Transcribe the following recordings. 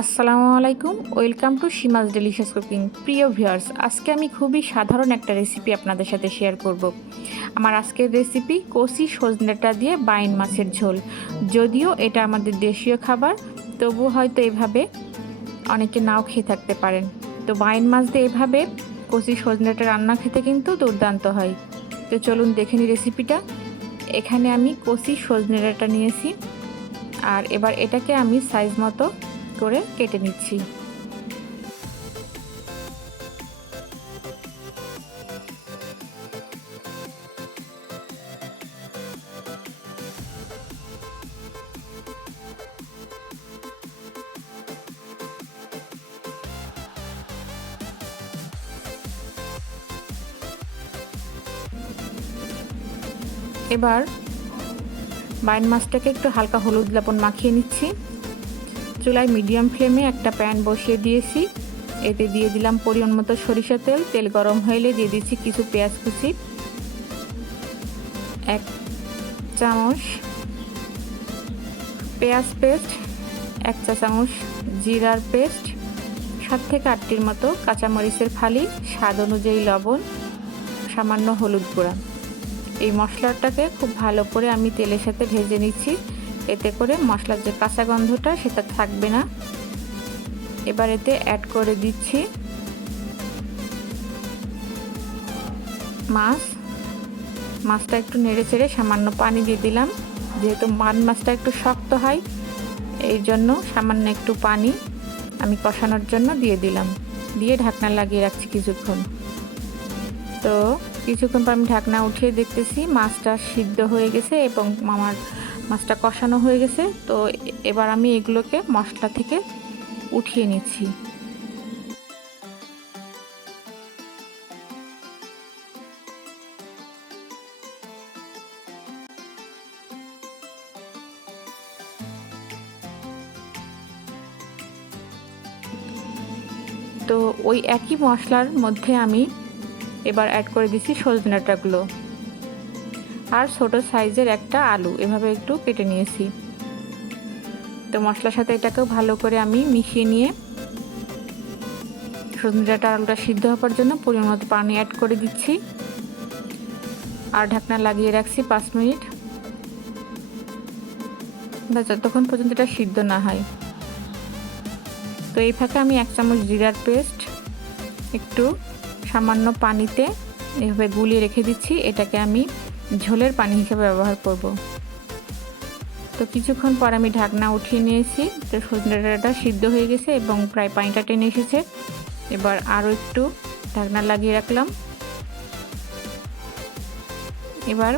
আসসালামু আলাইকুম, welcome to সীমাস delicious cooking. প্রিয় ভিউয়ার্স, আজকে আমি খুবই সাধারণ একটা রেসিপি আপনাদের সাথে শেয়ার করব। আমার আজকের রেসিপি কচি সজনেটা দিয়ে বাইন মাছের ঝোল। যদিও এটা আমাদের দেশীয় খাবার, তবু হয়তো এভাবে অনেকে নাও খেয়ে থাকতে পারেন। তো বাইন মাছ দিয়ে এভাবে কচি সজনেটা রান্না খেতে কিন্তু দুর্দান্ত হয়। তো চলুন দেখে নিই রেসিপিটা। এখানে আমি কচি সজনেটা নিয়েছি, আর এবার এটাকে আমি সাইজ মতো করে কেটে নিচ্ছি। এবার বাইন মাছটাকে একটু হালকা হলুদ লবণ মাখিয়ে নিচ্ছি। চুলায় মিডিয়াম ফ্লেমে একটা প্যান বসিয়ে দিয়েছি। এতে দিয়ে দিলাম পরিমাণ মতো সরিষা তেল। তেল গরম হলে দিয়ে দিচ্ছি কিছু পেঁয়াজ কুচি, 1 চামচ পেঁয়াজ পেস্ট, 1 চা চামচ জিরার পেস্ট, 7 থেকে 8টির মতো কাঁচামরিচের ফালি, স্বাদ অনুযায়ী লবণ, সামান্য হলুদ গুঁড়া। এই মশলাটাকে খুব ভালো করে আমি তেলের সাথে ভেজে নিচ্ছি, এতে করে মশলার যে কাঁচা গন্ধটা সেটা থাকবে না। এবার এতে অ্যাড করে দিচ্ছি মাছটা একটু নেড়ে চেড়ে সামান্য পানি দিয়ে দিলাম। যেহেতু মাছটা একটু শক্ত হয়, এই জন্য সামান্য একটু পানি আমি কষানোর জন্য দিয়ে দিলাম। দিয়ে ঢাকনা লাগিয়ে রাখছি কিছুক্ষণ। তো কিছুক্ষণ পর আমি ঢাকনা উঠিয়ে দেখতেছি মাছটা সিদ্ধ হয়ে গেছে এবং আমার মাছটা কষানো হয়ে গেছে। তো এবার আমি এগুলোকে মশলা থেকে উঠিয়ে নিচ্ছি। তো ওই একই মশলার মধ্যে আমি এবার অ্যাড করে দিচ্ছি সজনে ডাঁটাগুলো আর ছোট সাইজের একটা আলু এভাবে একটু কেটে নিয়েছি। তো মশলার সাথে এটাকেও ভালো করে আমি মিশিয়ে নিয়ে সজনে ডাঁটা আলুটা সিদ্ধ হওয়ার জন্য পরিমাণ মতো পানি অ্যাড করে দিচ্ছি আর ঢাকনা লাগিয়ে রাখছি 5 মিনিট, যতক্ষণ পর্যন্ত এটা সিদ্ধ না হয়। তো এই ফাঁকে আমি 1 চামচ জিরার পেস্ট একটু সামান্য পানিতে এভাবে গুলিয়ে রেখে দিচ্ছি। এটাকে আমি ঝোলের পানি হিসেবে ব্যবহার করব। তো কিছুক্ষণ পর আমি ঢাকনা উঠিয়ে নিয়েছি। তো সজনে ডাঁটাটা সিদ্ধ হয়ে গেছে এবং প্রায় পানিটা টেনে এসেছে। এবার আরও একটু ঢাকনা লাগিয়ে রাখলাম। এবার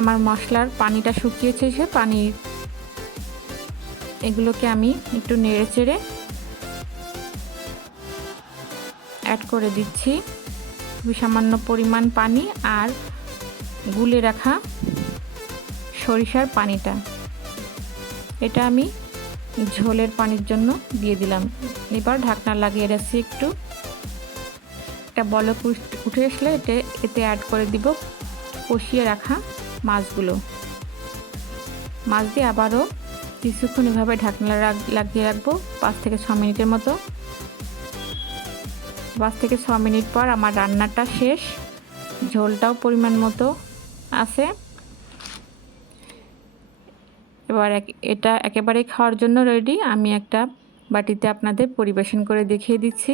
আমার মশলার পানিটা শুকিয়েছে, সে পানি এগুলোকে আমি একটু নেড়ে চেড়ে অ্যাড করে দিচ্ছি খুবই সামান্য পরিমাণ পানি আর গুলে রাখা সরিষার পানিটা। এটা আমি ঝোলের পানির জন্য দিয়ে দিলাম। এবার ঢাকনা লাগিয়ে রাখছি একটু। একটা বলক উঠে আসলে এতে অ্যাড করে দিব কষিয়ে রাখা মাছগুলো। মাছ দিয়ে আবারও কিছুক্ষণ এভাবে ঢাকনা লাগিয়ে রাখবো 5 থেকে 6 মিনিটের মতো। 5 থেকে 6 মিনিট পর আমার রান্নাটা শেষ, ঝোলটাও পরিমাণ মতো আছে। এবার এটা একেবারে খাওয়ার জন্য রেডি। আমি একটা বাটিতে আপনাদের পরিবেশন করে দেখিয়ে দিচ্ছি।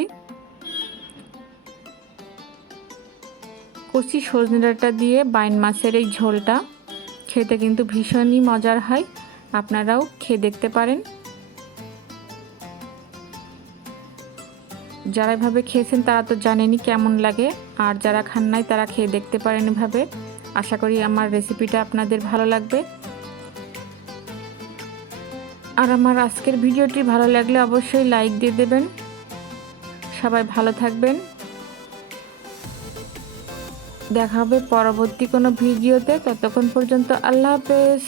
কচি সজনে ডাঁটা দিয়ে বাইন মাছের এই ঝোলটা খেতে কিন্তু ভীষণই মজার হয়, আপনারাও খেয়ে দেখতে পারেন। যারা এভাবে খেয়েছেন তারা তো জানেনই কেমন লাগে, আর যারা খান নাই তারা খেয়ে দেখতে পারেন এভাবে। আশা করি আমার রেসিপিটা আপনাদের ভালো লাগবে। আর আমার আজকের ভিডিওটি ভালো লাগলে অবশ্যই লাইক দিয়ে দেবেন। সবাই ভালো থাকবেন, দেখা হবে পরবর্তী কোনো ভিডিওতে। ততক্ষণ পর্যন্ত আল্লাহ হাফেজ।